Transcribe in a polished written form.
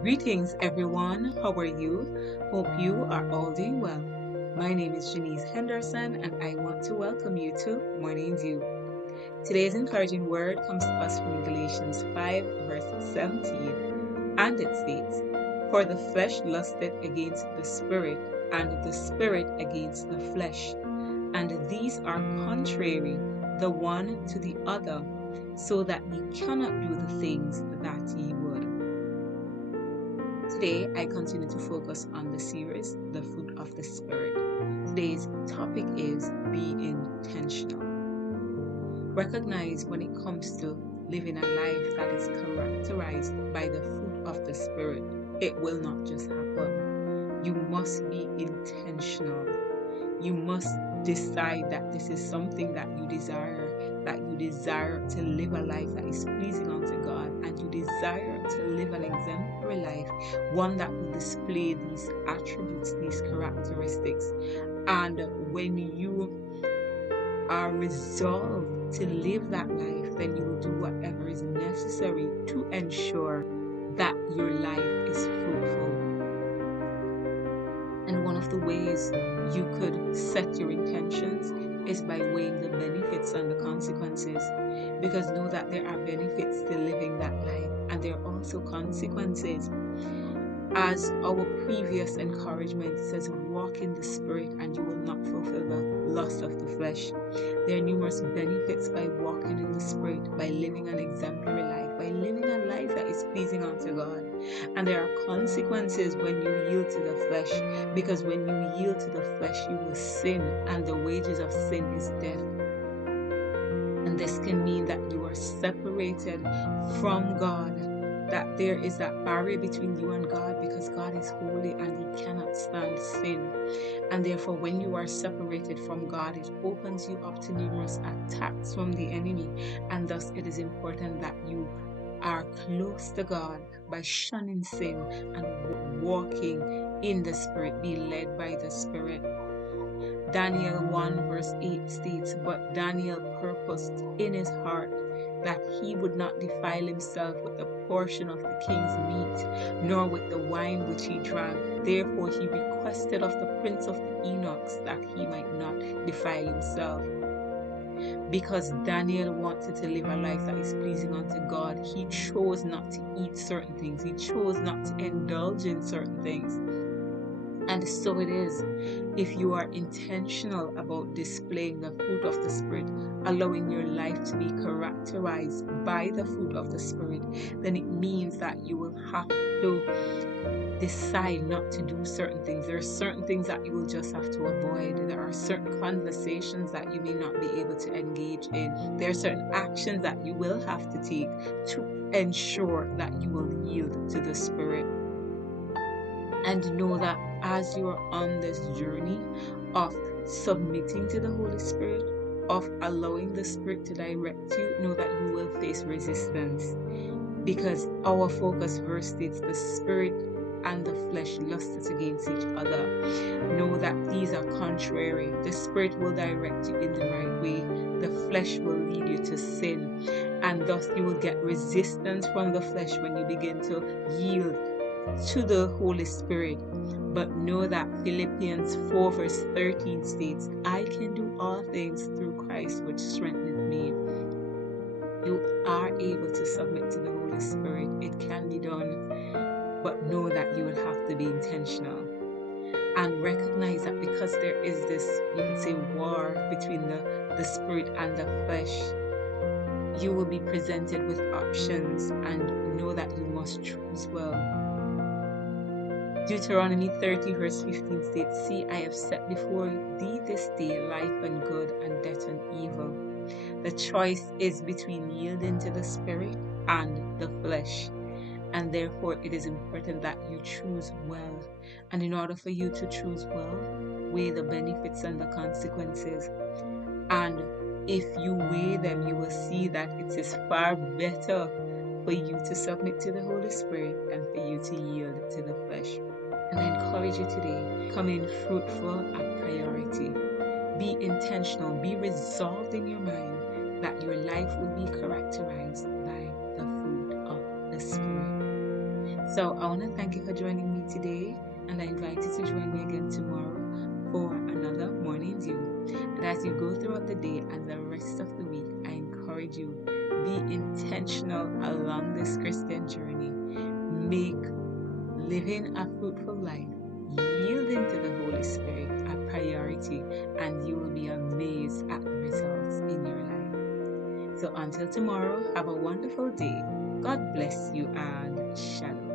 Greetings, everyone. How are you? Hope you are all doing well. My name is Janice Henderson, and I want to welcome you to Morning Dew. Today's encouraging word comes to us from Galatians 5, verse 17, and it states, "For the flesh lusteth against the spirit, and the spirit against the flesh. And these are contrary the one to the other, so that ye cannot do the things that ye would." Today, I continue to focus on the series, The Fruit of the Spirit. Today's topic is be intentional. Recognize when it comes to living a life that is characterized by the fruit of the Spirit, it will not just happen. You must be intentional. You must decide that this is something that you desire to live a life that is pleasing unto God, and you desire to live an exemplary life, one that will display these attributes, these characteristics. And when you are resolved to live that life, then you will do whatever is necessary to ensure that your life is fruitful. And one of the ways you could set your intentions is by weighing the benefits and the consequences. Because know that there are benefits to living that life, and there are also consequences. As our previous encouragement says, walk in the Spirit and you will not fulfill the lust of the flesh. There are numerous benefits by walking in the Spirit, by living an exemplary life, by living a life that is pleasing unto God. And there are consequences when you yield to the flesh, because when you yield to the flesh, you will sin, and the wages of sin is death. And this can mean that you are separated from God, that there is that barrier between you and God, because God is holy and He cannot stand sin. And therefore, when you are separated from God, it opens you up to numerous attacks from the enemy. And thus, it is important that you are close to God by shunning sin and walking in the Spirit, be led by the Spirit. Daniel 1 verse 8 states, "But Daniel purposed in his heart that he would not defile himself with the portion of the king's meat, nor with the wine which he drank. Therefore he requested of the prince of the eunuchs that he might not defile himself." Because Daniel wanted to live a life that is pleasing unto God, he chose not to eat certain things. He chose not to indulge in certain things. And so it is. If you are intentional about displaying the fruit of the Spirit, allowing your life to be characterized by the fruit of the Spirit, then it means that you will have to decide not to do certain things. There are certain things that you will just have to avoid. There are certain conversations that you may not be able to engage in. There are certain actions that you will have to take to ensure that you will yield to the Spirit. And know that as you are on this journey of submitting to the Holy Spirit, of allowing the Spirit to direct you, know that you will face resistance. Because our focus verse states, "The Spirit and the flesh lusteth against each other." Know that these are contrary. The Spirit will direct you in the right way. The flesh will lead you to sin. And thus you will get resistance from the flesh when you begin to yield to the Holy Spirit. But know that Philippians 4 verse 13 states, "I can do all things through Christ which strengtheneth me." You are able to submit to the Holy Spirit. It can be done. But know that you will have to be intentional. And recognize that because there is this, you could say, war between the Spirit and the flesh, you will be presented with options, and know that you must choose well. Deuteronomy 30 verse 15 states, "See, I have set before thee this day life and good, and death and evil." The choice is between yielding to the Spirit and the flesh. And therefore it is important that you choose well. And in order for you to choose well, weigh the benefits and the consequences. And if you weigh them, you will see that it is far better for you to submit to the Holy Spirit than for you to yield to the flesh. And I encourage you today, come in fruitful a priority. Be intentional, be resolved in your mind that your life will be characterized by the fruit of the Spirit. So I want to thank you for joining me today, and I invite you to join me again tomorrow for another morning dew. And as you go throughout the day and the rest of the week, I encourage you, be intentional along this Christian journey. Make living a fruitful life, yielding to the Holy Spirit, a priority, and you will be amazed at the results in your life. So until tomorrow, have a wonderful day. God bless you and shalom.